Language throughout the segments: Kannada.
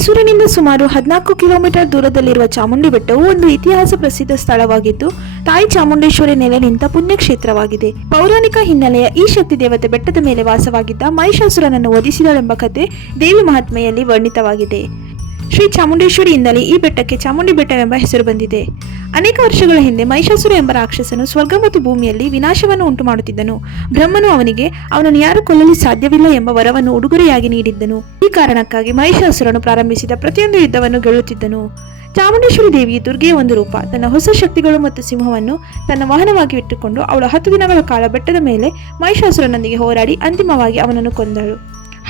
ಮೈಸೂರಿನಿಂದ ಸುಮಾರು 14 ಕಿಲೋಮೀಟರ್ ದೂರದಲ್ಲಿರುವ ಚಾಮುಂಡಿ ಬೆಟ್ಟವು ಒಂದು ಇತಿಹಾಸ ಪ್ರಸಿದ್ಧ ಸ್ಥಳವಾಗಿದ್ದು, ತಾಯಿ ಚಾಮುಂಡೇಶ್ವರಿ ನೆಲೆ ನಿಂತ ಪುಣ್ಯಕ್ಷೇತ್ರವಾಗಿದೆ. ಪೌರಾಣಿಕ ಹಿನ್ನೆಲೆಯ ಈ ಶಕ್ತಿ ದೇವತೆ ಬೆಟ್ಟದ ಮೇಲೆ ವಾಸವಾಗಿದ್ದ ಮಹಿಷಾಸುರನನ್ನು ವಧಿಸಿದಳೆಂಬ ಕಥೆ ದೇವಿ ಮಹಾತ್ಮೆಯಲ್ಲಿ ವರ್ಣಿತವಾಗಿದೆ. ಶ್ರೀ ಚಾಮುಂಡೇಶ್ವರಿಯಿಂದಲೇ ಈ ಬೆಟ್ಟಕ್ಕೆ ಚಾಮುಂಡಿ ಬೆಟ್ಟವೆಂಬ ಹೆಸರು ಬಂದಿದೆ. ಅನೇಕ ವರ್ಷಗಳ ಹಿಂದೆ ಮಹಿಷಾಸುರ ಎಂಬ ರಾಕ್ಷಸನು ಸ್ವರ್ಗ ಮತ್ತು ಭೂಮಿಯಲ್ಲಿ ವಿನಾಶವನ್ನು ಉಂಟು ಮಾಡುತ್ತಿದ್ದನು. ಬ್ರಹ್ಮನು ಅವನಿಗೆ ಅವನನ್ನು ಯಾರು ಕೊಲ್ಲಲು ಸಾಧ್ಯವಿಲ್ಲ ಎಂಬ ವರವನ್ನು ಉಡುಗೊರೆಯಾಗಿ ನೀಡಿದ್ದನು. ಈ ಕಾರಣಕ್ಕಾಗಿ ಮಹಿಷಾಸುರನು ಪ್ರಾರಂಭಿಸಿದ ಪ್ರತಿಯೊಂದು ಯುದ್ಧವನ್ನು ಗೆಲ್ಲುತ್ತಿದ್ದನು. ಚಾಮುಂಡೇಶ್ವರಿ ದೇವಿಯು ದುರ್ಗೆಯ ಒಂದು ರೂಪ. ತನ್ನ ಹೊಸ ಶಕ್ತಿಗಳು ಮತ್ತು ಸಿಂಹವನ್ನು ತನ್ನ ವಾಹನವಾಗಿ ಇಟ್ಟುಕೊಂಡು ಅವಳು 10 ದಿನಗಳ ಕಾಲ ಬೆಟ್ಟದ ಮೇಲೆ ಮಹಿಷಾಸುರನೊಂದಿಗೆ ಹೋರಾಡಿ ಅಂತಿಮವಾಗಿ ಅವನನ್ನು ಕೊಂದಳು.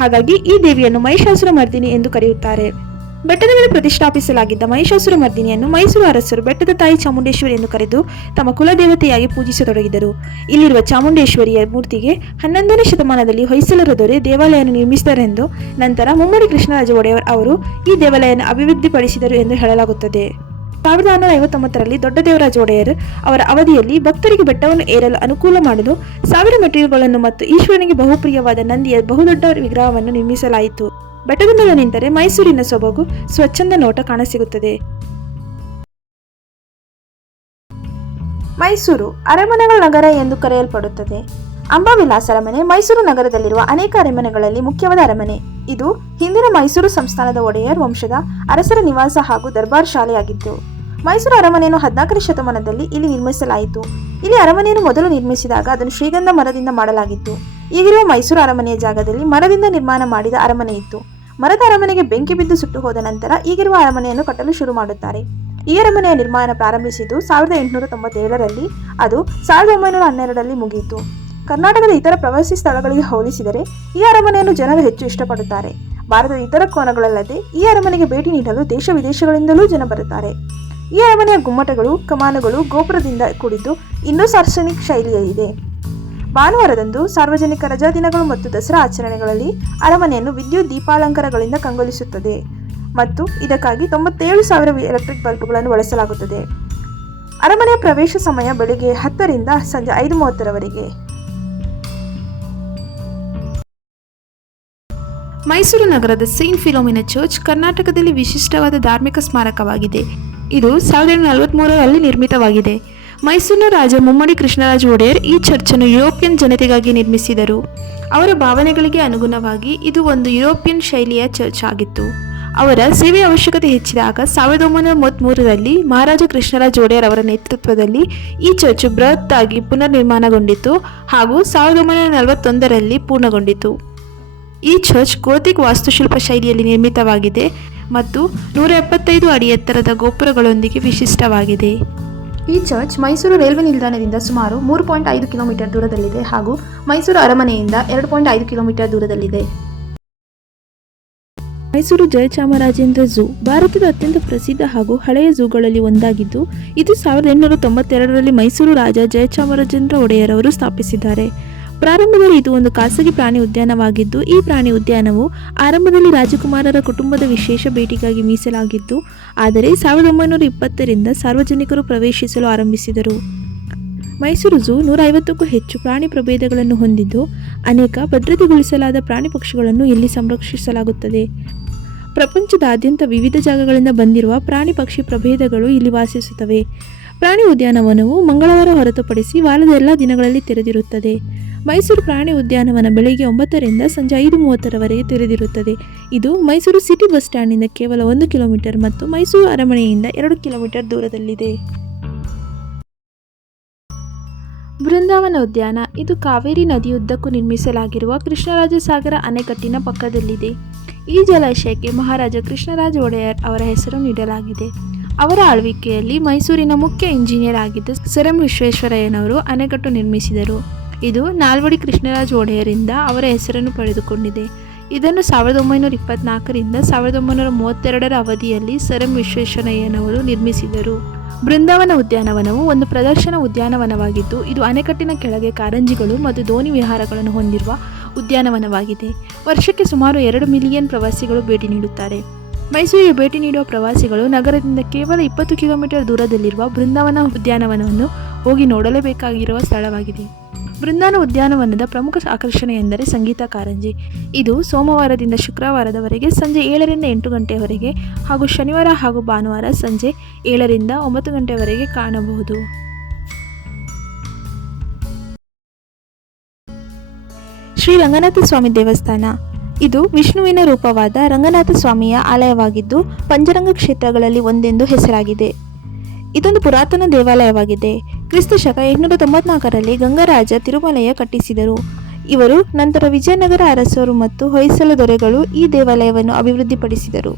ಹಾಗಾಗಿ ಈ ದೇವಿಯನ್ನು ಮಹಿಷಾಸುರ ಮರ್ದಿನಿ ಎಂದು ಕರೆಯುತ್ತಾರೆ. ಬೆಟ್ಟದ ಮೇಲೆ ಪ್ರತಿಷ್ಠಾಪಿಸಲಾಗಿದ್ದ ಮಹಿಷಾಸುರ ಮರ್ದಿನಿಯನ್ನು ಮೈಸೂರು ಅರಸರು ಬೆಟ್ಟದ ತಾಯಿ ಚಾಮುಂಡೇಶ್ವರಿ ಎಂದು ಕರೆದು ತಮ್ಮ ಕುಲದೇವತೆಯಾಗಿ ಪೂಜಿಸತೊಡಗಿದರು. ಇಲ್ಲಿರುವ ಚಾಮುಂಡೇಶ್ವರಿಯ ಮೂರ್ತಿಗೆ 11ನೇ ಶತಮಾನದಲ್ಲಿ ಹೊಯ್ಸಳರ ದೊರೆ ದೇವಾಲಯವನ್ನು ನಿರ್ಮಿಸಿದರೆಂದು, ನಂತರ ಮುಮ್ಮಡಿ ಕೃಷ್ಣರಾಜ ಒಡೆಯರ್ ಅವರು ಈ ದೇವಾಲಯವನ್ನು ಅಭಿವೃದ್ಧಿಪಡಿಸಿದರು ಎಂದು ಹೇಳಲಾಗುತ್ತದೆ. 1659ರಲ್ಲಿ ದೊಡ್ಡ ದೇವರಾಜ ಒಡೆಯರ್ ಅವರ ಅವಧಿಯಲ್ಲಿ ಭಕ್ತರಿಗೆ ಬೆಟ್ಟವನ್ನು ಏರಲು ಅನುಕೂಲ ಮಾಡಲು 1000 ಮೆಟ್ಟಿಲುಗಳನ್ನು ಮತ್ತು ಈಶ್ವರನಿಗೆ ಬಹುಪ್ರಿಯವಾದ ನಂದಿಯ ಬಹುದೊಡ್ಡ ವಿಗ್ರಹವನ್ನು ನಿರ್ಮಿಸಲಾಯಿತು. ಬೆಟ್ಟದ ಮೇಲೆ ನಿಂತರೆ ಮೈಸೂರಿನ ಸೊಬಗು, ಸ್ವಚ್ಛಂದ ನೋಟ ಕಾಣಸಿಗುತ್ತದೆ. ಮೈಸೂರು ಅರಮನೆಗಳ ನಗರ ಎಂದು ಕರೆಯಲ್ಪಡುತ್ತದೆ. ಅಂಬಾವಿಲಾಸ ಅರಮನೆ ಮೈಸೂರು ನಗರದಲ್ಲಿರುವ ಅನೇಕ ಅರಮನೆಗಳಲ್ಲಿ ಮುಖ್ಯವಾದ ಅರಮನೆ. ಇದು ಹಿಂದಿನ ಮೈಸೂರು ಸಂಸ್ಥಾನದ ಒಡೆಯರ್ ವಂಶದ ಅರಸರ ನಿವಾಸ ಹಾಗೂ ದರ್ಬಾರ್ ಶಾಲೆಯಾಗಿತ್ತು. ಮೈಸೂರು ಅರಮನೆಯನ್ನು 14ನೇ ಶತಮಾನದಲ್ಲಿ ಇಲ್ಲಿ ನಿರ್ಮಿಸಲಾಯಿತು. ಇಲ್ಲಿ ಅರಮನೆಯನ್ನು ಮೊದಲು ನಿರ್ಮಿಸಿದಾಗ ಅದನ್ನು ಶ್ರೀಗಂಧ ಮರದಿಂದ ಮಾಡಲಾಗಿತ್ತು. ಈಗಿರುವ ಮೈಸೂರು ಅರಮನೆಯ ಜಾಗದಲ್ಲಿ ಮರದಿಂದ ನಿರ್ಮಾಣ ಮಾಡಿದ ಅರಮನೆ ಇತ್ತು. ಮರದ ಅರಮನೆಗೆ ಬೆಂಕಿ ಬಿದ್ದು ಸುಟ್ಟು ಹೋದ ನಂತರ ಈಗಿರುವ ಅರಮನೆಯನ್ನು ಕಟ್ಟಲು ಶುರು ಮಾಡುತ್ತಾರೆ. ಈ ಅರಮನೆಯ ನಿರ್ಮಾಣ ಪ್ರಾರಂಭಿಸಿದ್ದು 1897ರಲ್ಲಿ, ಅದು 1912ರಲ್ಲಿ ಮುಗಿಯಿತು. ಕರ್ನಾಟಕದ ಇತರ ಪ್ರವಾಸಿ ಸ್ಥಳಗಳಿಗೆ ಹೋಲಿಸಿದರೆ ಈ ಅರಮನೆಯನ್ನು ಜನರು ಹೆಚ್ಚು ಇಷ್ಟಪಡುತ್ತಾರೆ. ಭಾರತದ ಇತರ ಕೋನಗಳಲ್ಲದೆ ಈ ಅರಮನೆಗೆ ಭೇಟಿ ನೀಡಲು ದೇಶ ವಿದೇಶಗಳಿಂದಲೂ ಜನ ಬರುತ್ತಾರೆ. ಈ ಅರಮನೆಯ ಗುಮ್ಮಟಗಳು, ಕಮಾನುಗಳು ಗೋಪುರದಿಂದ ಕೂಡಿದ್ದು ಇಂಡೋ ಸಾರ್ಸನಿಕ್ ಶೈಲಿಯಿದೆ. ಭಾನುವಾರದಂದು ಸಾರ್ವಜನಿಕ ರಜಾ ದಿನಗಳು ಮತ್ತು ದಸರಾ ಆಚರಣೆಗಳಲ್ಲಿ ಅರಮನೆಯನ್ನು ವಿದ್ಯುತ್ ದೀಪಾಲಂಕಾರಗಳಿಂದ ಕಂಗೊಳಿಸುತ್ತದೆ ಮತ್ತು ಇದಕ್ಕಾಗಿ 97,000 ಎಲೆಕ್ಟ್ರಿಕ್ ಬಲ್ಬ್ಗಳನ್ನು ಬಳಸಲಾಗುತ್ತದೆ. ಅರಮನೆಯ ಪ್ರವೇಶ ಸಮಯ ಬೆಳಿಗ್ಗೆ 10ರಿಂದ ಸಂಜೆ 5:30ರವರೆಗೆ. ಮೈಸೂರು ನಗರದ ಸೇಂಟ್ ಫಿಲೋಮಿನಾ ಚರ್ಚ್ ಕರ್ನಾಟಕದಲ್ಲಿ ವಿಶಿಷ್ಟವಾದ ಧಾರ್ಮಿಕ ಸ್ಮಾರಕವಾಗಿದೆ. ಇದು 1843ರಲ್ಲಿ ನಿರ್ಮಿತವಾಗಿದೆ. ಮೈಸೂರಿನ ರಾಜ ಮುಮ್ಮಡಿ ಕೃಷ್ಣರಾಜ ಒಡೆಯರ್ ಈ ಚರ್ಚನ್ನು ಯುರೋಪಿಯನ್ ಜನತೆಗಾಗಿ ನಿರ್ಮಿಸಿದರು. ಅವರ ಭಾವನೆಗಳಿಗೆ ಅನುಗುಣವಾಗಿ ಇದು ಒಂದು ಯುರೋಪಿಯನ್ ಶೈಲಿಯ ಚರ್ಚ್ ಆಗಿತ್ತು. ಅವರ ಸೇವೆಯ ಅವಶ್ಯಕತೆ ಹೆಚ್ಚಿದಾಗ 1933ರಲ್ಲಿ ಮಹಾರಾಜ ಕೃಷ್ಣರಾಜ ಒಡೆಯರ್ ಅವರ ನೇತೃತ್ವದಲ್ಲಿ ಈ ಚರ್ಚ್ ಬೃಹತ್ ಆಗಿ ಪುನರ್ ನಿರ್ಮಾಣಗೊಂಡಿತು ಹಾಗೂ 1941ರಲ್ಲಿ ಪೂರ್ಣಗೊಂಡಿತು. ಈ ಚರ್ಚ್ ಗೋಥಿಕ್ ವಾಸ್ತುಶಿಲ್ಪ ಶೈಲಿಯಲ್ಲಿ ನಿರ್ಮಿತವಾಗಿದೆ ಮತ್ತು 175 ಅಡಿ ಎತ್ತರದ ಗೋಪುರಗಳೊಂದಿಗೆ ವಿಶಿಷ್ಟವಾಗಿದೆ. ಈ ಚರ್ಚ್ ಮೈಸೂರು ರೈಲ್ವೆ ನಿಲ್ದಾಣದಿಂದ ಸುಮಾರು 3.5 ಕಿಲೋಮೀಟರ್ ದೂರದಲ್ಲಿದೆ ಹಾಗೂ ಮೈಸೂರು ಅರಮನೆಯಿಂದ 2.5 ಕಿಲೋಮೀಟರ್ ದೂರದಲ್ಲಿದೆ. ಮೈಸೂರು ಜಯಚಾಮರಾಜೇಂದ್ರ ಝೂ ಭಾರತದ ಅತ್ಯಂತ ಪ್ರಸಿದ್ಧ ಹಾಗೂ ಹಳೆಯ ಝೂಗಳಲ್ಲಿ ಒಂದಾಗಿದ್ದು, ಇದು 1892ರಲ್ಲಿ ಮೈಸೂರು ರಾಜ ಜಯಚಾಮರಾಜೇಂದ್ರ ಒಡೆಯರ್ ಅವರು ಸ್ಥಾಪಿಸಿದ್ದಾರೆ. ಪ್ರಾರಂಭದಲ್ಲಿ ಇದು ಒಂದು ಖಾಸಗಿ ಪ್ರಾಣಿ ಉದ್ಯಾನವಾಗಿದ್ದು, ಈ ಪ್ರಾಣಿ ಉದ್ಯಾನವು ಆರಂಭದಲ್ಲಿ ರಾಜಕುಮಾರರ ಕುಟುಂಬದ ವಿಶೇಷ ಭೇಟಿಗಾಗಿ ಮೀಸಲಾಗಿದ್ದು, ಆದರೆ 1920ರಿಂದ ಸಾರ್ವಜನಿಕರು ಪ್ರವೇಶಿಸಲು ಆರಂಭಿಸಿದರು. ಮೈಸೂರು ಝೂ 150ಕ್ಕೂ ಹೆಚ್ಚು ಪ್ರಾಣಿ ಪ್ರಭೇದಗಳನ್ನು ಹೊಂದಿದ್ದು, ಅನೇಕ ಭದ್ರತೆಗೊಳಿಸಲಾದ ಪ್ರಾಣಿ ಪಕ್ಷಿಗಳನ್ನು ಇಲ್ಲಿ ಸಂರಕ್ಷಿಸಲಾಗುತ್ತದೆ. ಪ್ರಪಂಚದಾದ್ಯಂತ ವಿವಿಧ ಜಾಗಗಳಿಂದ ಬಂದಿರುವ ಪ್ರಾಣಿ ಪಕ್ಷಿ ಪ್ರಭೇದಗಳು ಇಲ್ಲಿ ವಾಸಿಸುತ್ತವೆ. ಪ್ರಾಣಿ ಉದ್ಯಾನವನವು ಮಂಗಳವಾರ ಹೊರತುಪಡಿಸಿ ವಾರದ ಎಲ್ಲ ದಿನಗಳಲ್ಲಿ ತೆರೆದಿರುತ್ತದೆ. ಮೈಸೂರು ಪ್ರಾಣಿ ಉದ್ಯಾನವನ ಬೆಳಗ್ಗೆ 9ರಿಂದ ಸಂಜೆ 5:30ರವರೆಗೆ ತೆರೆದಿರುತ್ತದೆ. ಇದು ಮೈಸೂರು ಸಿಟಿ ಬಸ್ ಸ್ಟ್ಯಾಂಡ್ನಿಂದ ಕೇವಲ 1 ಕಿಲೋಮೀಟರ್ ಮತ್ತು ಮೈಸೂರು ಅರಮನೆಯಿಂದ 2 ಕಿಲೋಮೀಟರ್ ದೂರದಲ್ಲಿದೆ. ಬೃಂದಾವನ ಉದ್ಯಾನ ಇದು ಕಾವೇರಿ ನದಿಯುದ್ದಕ್ಕೂ ನಿರ್ಮಿಸಲಾಗಿರುವ ಕೃಷ್ಣರಾಜಸಾಗರ ಅಣೆಕಟ್ಟಿನ ಪಕ್ಕದಲ್ಲಿದೆ. ಈ ಜಲಾಶಯಕ್ಕೆ ಮಹಾರಾಜ ಕೃಷ್ಣರಾಜ ಒಡೆಯರ್ ಅವರ ಹೆಸರು ನೀಡಲಾಗಿದೆ. ಅವರ ಆಳ್ವಿಕೆಯಲ್ಲಿ ಮೈಸೂರಿನ ಮುಖ್ಯ ಇಂಜಿನಿಯರ್ ಆಗಿದ್ದ ಸರ್ ಎಂ ವಿಶ್ವೇಶ್ವರಯ್ಯನವರು ಅಣೆಕಟ್ಟು ನಿರ್ಮಿಸಿದರು. ಇದು ನಾಲ್ವಡಿ ಕೃಷ್ಣರಾಜ ಒಡೆಯರಿಂದ ಅವರ ಹೆಸರನ್ನು ಪಡೆದುಕೊಂಡಿದೆ. ಇದನ್ನು 1924ರಿಂದ 1932ರ ಅವಧಿಯಲ್ಲಿ ಸರ್ ಎಂ ವಿಶ್ವೇಶ್ವರಯ್ಯನವರು ನಿರ್ಮಿಸಿದರು. ಬೃಂದಾವನ ಉದ್ಯಾನವನವು ಒಂದು ಪ್ರದರ್ಶನ ಉದ್ಯಾನವನವಾಗಿದ್ದು, ಇದು ಅಣೆಕಟ್ಟಿನ ಕೆಳಗೆ ಕಾರಂಜಿಗಳು ಮತ್ತು ದೋಣಿ ವಿಹಾರಗಳನ್ನು ಹೊಂದಿರುವ ಉದ್ಯಾನವನವಾಗಿದೆ. ವರ್ಷಕ್ಕೆ ಸುಮಾರು 2 ಮಿಲಿಯನ್ ಪ್ರವಾಸಿಗಳು ಭೇಟಿ ನೀಡುತ್ತಾರೆ. ಮೈಸೂರಿಗೆ ಭೇಟಿ ನೀಡುವ ಪ್ರವಾಸಿಗಳು ನಗರದಿಂದ ಕೇವಲ 20 ಕಿಲೋಮೀಟರ್ ದೂರದಲ್ಲಿರುವ ಬೃಂದಾವನ ಉದ್ಯಾನವನವನ್ನು ಹೋಗಿ ನೋಡಲೇಬೇಕಾಗಿರುವ ಸ್ಥಳವಾಗಿದೆ. ಬೃಂದಾವನ ಉದ್ಯಾನವನದ ಪ್ರಮುಖ ಆಕರ್ಷಣೆ ಎಂದರೆ ಸಂಗೀತ ಕಾರಂಜಿ. ಇದು ಸೋಮವಾರದಿಂದ ಶುಕ್ರವಾರದವರೆಗೆ ಸಂಜೆ 7ರಿಂದ 8 ಗಂಟೆಯವರೆಗೆ ಹಾಗೂ ಶನಿವಾರ ಹಾಗೂ ಭಾನುವಾರ ಸಂಜೆ 7ರಿಂದ 9 ಗಂಟೆಯವರೆಗೆ ಕಾಣಬಹುದು. ಶ್ರೀ ರಂಗನಾಥ ಸ್ವಾಮಿ ದೇವಸ್ಥಾನ ಇದು ವಿಷ್ಣುವಿನ ರೂಪವಾದ ರಂಗನಾಥ ಸ್ವಾಮಿಯ ಆಲಯವಾಗಿದ್ದು ಪಂಚರಂಗ ಕ್ಷೇತ್ರಗಳಲ್ಲಿ ಒಂದೆಂದು ಹೆಸರಾಗಿದೆ. ಇದೊಂದು ಪುರಾತನ ದೇವಾಲಯವಾಗಿದೆ. ಕ್ರಿಸ್ತ ಶಕ 894ರಲ್ಲಿ ಗಂಗರಾಜ ತಿರುಮಲೆಯ ಕಟ್ಟಿಸಿದರು. ಇವರು ನಂತರ ವಿಜಯನಗರ ಅರಸರು ಮತ್ತು ಹೊಯ್ಸಳ ದೊರೆಗಳು ಈ ದೇವಾಲಯವನ್ನು ಅಭಿವೃದ್ಧಿಪಡಿಸಿದರು.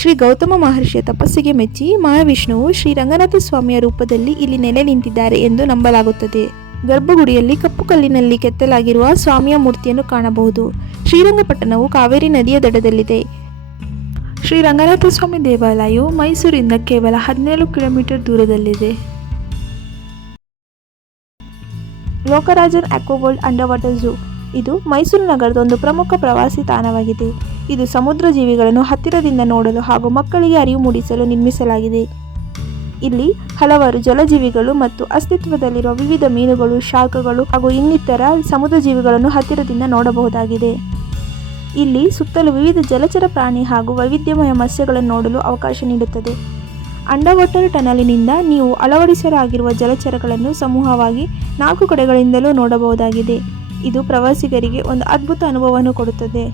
ಶ್ರೀ ಗೌತಮ ಮಹರ್ಷಿಯ ತಪಸ್ಸಿಗೆ ಮೆಚ್ಚಿ ಮಹಾವಿಷ್ಣುವು ಶ್ರೀ ರಂಗನಾಥ ಸ್ವಾಮಿಯ ರೂಪದಲ್ಲಿ ಇಲ್ಲಿ ನೆಲೆ ನಿಂತಿದ್ದಾರೆ ಎಂದು ನಂಬಲಾಗುತ್ತದೆ. ಗರ್ಭಗುಡಿಯಲ್ಲಿ ಕಪ್ಪು ಕಲ್ಲಿನಲ್ಲಿ ಕೆತ್ತಲಾಗಿರುವ ಸ್ವಾಮಿಯ ಮೂರ್ತಿಯನ್ನು ಕಾಣಬಹುದು. ಶ್ರೀರಂಗಪಟ್ಟಣವು ಕಾವೇರಿ ನದಿಯ ದಡದಲ್ಲಿದೆ. ಶ್ರೀ ರಂಗನಾಥ ಸ್ವಾಮಿ ದೇವಾಲಯವು ಮೈಸೂರಿಂದ ಕೇವಲ 17 ಕಿಲೋಮೀಟರ್ ದೂರದಲ್ಲಿದೆ. ಲೋಕರಾಜನ್ ಆಕ್ವಾವರ್ಲ್ಡ್ ಅಂಡರ್ ವಾಟರ್ ಝೂ ಇದು ಮೈಸೂರು ನಗರದ ಒಂದು ಪ್ರಮುಖ ಪ್ರವಾಸಿ ತಾಣವಾಗಿದೆ. ಇದು ಸಮುದ್ರ ಜೀವಿಗಳನ್ನು ಹತ್ತಿರದಿಂದ ನೋಡಲು ಹಾಗೂ ಮಕ್ಕಳಿಗೆ ಅರಿವು ಮೂಡಿಸಲು ನಿರ್ಮಿಸಲಾಗಿದೆ. ಇಲ್ಲಿ ಹಲವಾರು ಜಲಜೀವಿಗಳು ಮತ್ತು ಅಸ್ತಿತ್ವದಲ್ಲಿರುವ ವಿವಿಧ ಮೀನುಗಳು, ಶಾರ್ಕ್ಗಳು ಹಾಗೂ ಇನ್ನಿತರ ಸಮುದ್ರ ಜೀವಿಗಳನ್ನು ಹತ್ತಿರದಿಂದ ನೋಡಬಹುದಾಗಿದೆ. ಇಲ್ಲಿ ಸುತ್ತಲೂ ವಿವಿಧ ಜಲಚರ ಪ್ರಾಣಿ ಹಾಗೂ ವೈವಿಧ್ಯಮಯ ಮತ್ಸ್ಯಗಳನ್ನು ನೋಡಲು ಅವಕಾಶ ನೀಡುತ್ತದೆ. ಅಂಡರ್ ವಾಟರ್ ಟನಲಿನಿಂದ ನೀವು ಅಳವಡಿಸಲಾಗಿರುವ ಜಲಚರಗಳನ್ನು ಸಮೂಹವಾಗಿ 4 ಕಡೆಗಳಿಂದಲೂ ನೋಡಬಹುದಾಗಿದೆ. ಇದು ಪ್ರವಾಸಿಗರಿಗೆ ಒಂದು ಅದ್ಭುತ ಅನುಭವವನ್ನು ಕೊಡುತ್ತದೆ.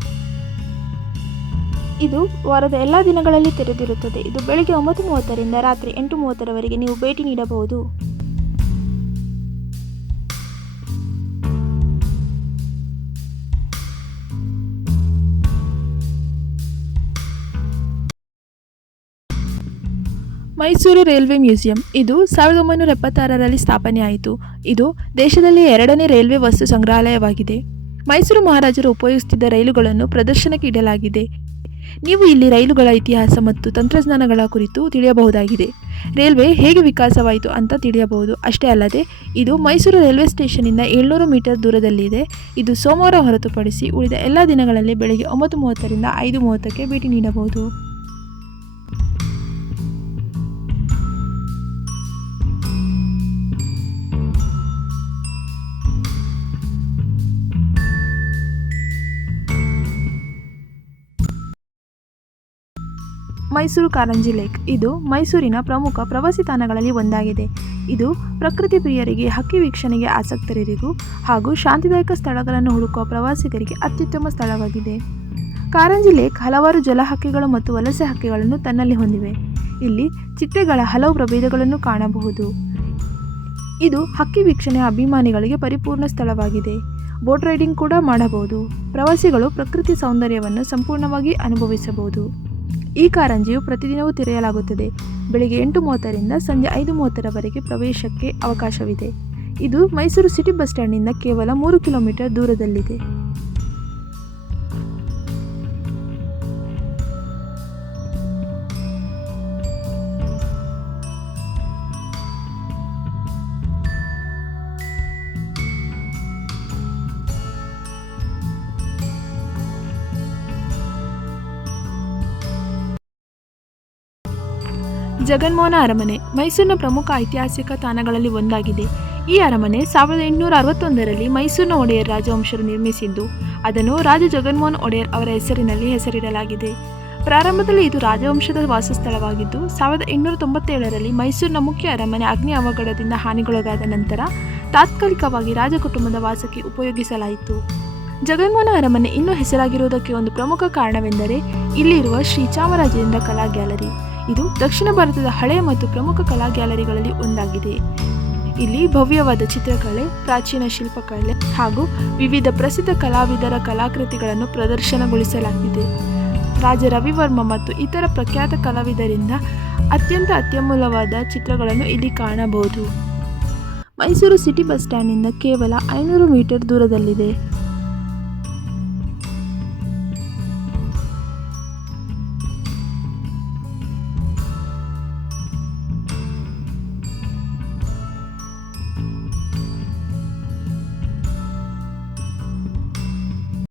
ಇದು ವಾರದ ಎಲ್ಲ ದಿನಗಳಲ್ಲಿ ತೆರೆದಿರುತ್ತದೆ. ಇದು ಬೆಳಗ್ಗೆ 9:30ರಿಂದ ರಾತ್ರಿ 8:30ರವರೆಗೆ ನೀವು ಭೇಟಿ ನೀಡಬಹುದು. ಮೈಸೂರು ರೈಲ್ವೆ ಮ್ಯೂಸಿಯಂ ಇದು 1976ರಲ್ಲಿ ಸ್ಥಾಪನೆಯಾಯಿತು. ಇದು ದೇಶದಲ್ಲಿ 2ನೇ ರೈಲ್ವೆ ವಸ್ತು ಸಂಗ್ರಹಾಲಯವಾಗಿದೆ. ಮೈಸೂರು ಮಹಾರಾಜರು ಉಪಯೋಗಿಸುತ್ತಿದ್ದ ರೈಲುಗಳನ್ನು ಪ್ರದರ್ಶನಕ್ಕೆ ಇಡಲಾಗಿದೆ. ನೀವು ಇಲ್ಲಿ ರೈಲುಗಳ ಇತಿಹಾಸ ಮತ್ತು ತಂತ್ರಜ್ಞಾನಗಳ ಕುರಿತು ತಿಳಿಯಬಹುದಾಗಿದೆ. ರೈಲ್ವೆ ಹೇಗೆ ವಿಕಾಸವಾಯಿತು ಅಂತ ತಿಳಿಯಬಹುದು. ಅಷ್ಟೇ ಅಲ್ಲದೆ ಇದು ಮೈಸೂರು ರೈಲ್ವೆ ಸ್ಟೇಷನ್ನಿಂದ 700 ಮೀಟರ್ ದೂರದಲ್ಲಿದೆ. ಇದು ಸೋಮವಾರ ಹೊರತುಪಡಿಸಿ ಉಳಿದ ಎಲ್ಲ ದಿನಗಳಲ್ಲಿ ಬೆಳಗ್ಗೆ 9:30ರಿಂದ 5:30ಕ್ಕೆ ಭೇಟಿ ನೀಡಬಹುದು. ಮೈಸೂರು ಕಾರಂಜಿ ಲೇಕ್ ಇದು ಮೈಸೂರಿನ ಪ್ರಮುಖ ಪ್ರವಾಸಿ ತಾಣಗಳಲ್ಲಿ ಒಂದಾಗಿದೆ. ಇದು ಪ್ರಕೃತಿ ಪ್ರಿಯರಿಗೆ, ಹಕ್ಕಿ ವೀಕ್ಷಣೆಗೆ ಆಸಕ್ತರಿಗೂ ಹಾಗೂ ಶಾಂತಿದಾಯಕ ಸ್ಥಳಗಳನ್ನು ಹುಡುಕುವ ಪ್ರವಾಸಿಗರಿಗೆ ಅತ್ಯುತ್ತಮ ಸ್ಥಳವಾಗಿದೆ. ಕಾರಂಜಿ ಲೇಕ್ ಹಲವಾರು ಜಲಹಕ್ಕಿಗಳು ಮತ್ತು ವಲಸೆ ಹಕ್ಕಿಗಳನ್ನು ತನ್ನಲ್ಲಿ ಹೊಂದಿವೆ. ಇಲ್ಲಿ ಚಿಟ್ಟೆಗಳ ಹಲವು ಪ್ರಭೇದಗಳನ್ನು ಕಾಣಬಹುದು. ಇದು ಹಕ್ಕಿ ವೀಕ್ಷಣೆಯ ಅಭಿಮಾನಿಗಳಿಗೆ ಪರಿಪೂರ್ಣ ಸ್ಥಳವಾಗಿದೆ. ಬೋಟ್ ರೈಡಿಂಗ್ ಕೂಡ ಮಾಡಬಹುದು. ಪ್ರವಾಸಿಗಳು ಪ್ರಕೃತಿ ಸೌಂದರ್ಯವನ್ನು ಸಂಪೂರ್ಣವಾಗಿ ಅನುಭವಿಸಬಹುದು. ಈ ಕಾರಂಜಿಯು ಪ್ರತಿದಿನವೂ ತೆರೆಯಲಾಗುತ್ತದೆ. ಬೆಳಗ್ಗೆ 8:30ರಿಂದ ಸಂಜೆ 5:30ರವರೆಗೆ ಪ್ರವೇಶಕ್ಕೆ ಅವಕಾಶವಿದೆ. ಇದು ಮೈಸೂರು ಸಿಟಿ ಬಸ್ ಸ್ಟ್ಯಾಂಡ್ನಿಂದ ಕೇವಲ 3 ಕಿಲೋಮೀಟರ್ ದೂರದಲ್ಲಿದೆ. ಜಗನ್ಮೋಹನ ಅರಮನೆ ಮೈಸೂರಿನ ಪ್ರಮುಖ ಐತಿಹಾಸಿಕ ತಾಣಗಳಲ್ಲಿ ಒಂದಾಗಿದೆ. ಈ ಅರಮನೆ 1861ರಲ್ಲಿ ಮೈಸೂರಿನ ಒಡೆಯರ್ ರಾಜವಂಶರು ನಿರ್ಮಿಸಿದ್ದು, ಅದನ್ನು ರಾಜ ಜಗನ್ಮೋಹನ್ ಒಡೆಯರ್ ಅವರ ಹೆಸರಿನಲ್ಲಿ ಹೆಸರಿಡಲಾಗಿದೆ. ಪ್ರಾರಂಭದಲ್ಲಿ ಇದು ರಾಜವಂಶದ ವಾಸಸ್ಥಳವಾಗಿದ್ದು 1897ರಲ್ಲಿ ಮೈಸೂರಿನ ಮುಖ್ಯ ಅರಮನೆ ಅಗ್ನಿ ಅವಘಡದಿಂದ ಹಾನಿಗೊಳಗಾದ ನಂತರ ತಾತ್ಕಾಲಿಕವಾಗಿ ರಾಜಕುಟುಂಬದ ವಾಸಕ್ಕೆ ಉಪಯೋಗಿಸಲಾಯಿತು. ಜಗನ್ಮೋಹನ ಅರಮನೆ ಇನ್ನೂ ಹೆಸರಾಗಿರುವುದಕ್ಕೆ ಒಂದು ಪ್ರಮುಖ ಕಾರಣವೆಂದರೆ ಇಲ್ಲಿರುವ ಶ್ರೀ ಚಾಮರಾಜೇಂದ್ರ ಕಲಾ ಗ್ಯಾಲರಿ. ಇದು ದಕ್ಷಿಣ ಭಾರತದ ಹಳೆಯ ಮತ್ತು ಪ್ರಮುಖ ಕಲಾ ಗ್ಯಾಲರಿಗಳಲ್ಲಿ ಒಂದಾಗಿದೆ. ಇಲ್ಲಿ ಭವ್ಯವಾದ ಚಿತ್ರಕಲೆ, ಪ್ರಾಚೀನ ಶಿಲ್ಪಕಲೆ ಹಾಗೂ ವಿವಿಧ ಪ್ರಸಿದ್ಧ ಕಲಾವಿದರ ಕಲಾಕೃತಿಗಳನ್ನು ಪ್ರದರ್ಶನಗೊಳಿಸಲಾಗಿದೆ. ರಾಜ ರವಿವರ್ಮ ಮತ್ತು ಇತರ ಪ್ರಖ್ಯಾತ ಕಲಾವಿದರಿಂದ ಅತ್ಯಂತ ಅತ್ಯಮೂಲ್ಯವಾದ ಚಿತ್ರಗಳನ್ನು ಇಲ್ಲಿ ಕಾಣಬಹುದು. ಮೈಸೂರು ಸಿಟಿ ಬಸ್ ಸ್ಟ್ಯಾಂಡ್ನಿಂದ ಕೇವಲ 500 ಮೀಟರ್ ದೂರದಲ್ಲಿದೆ.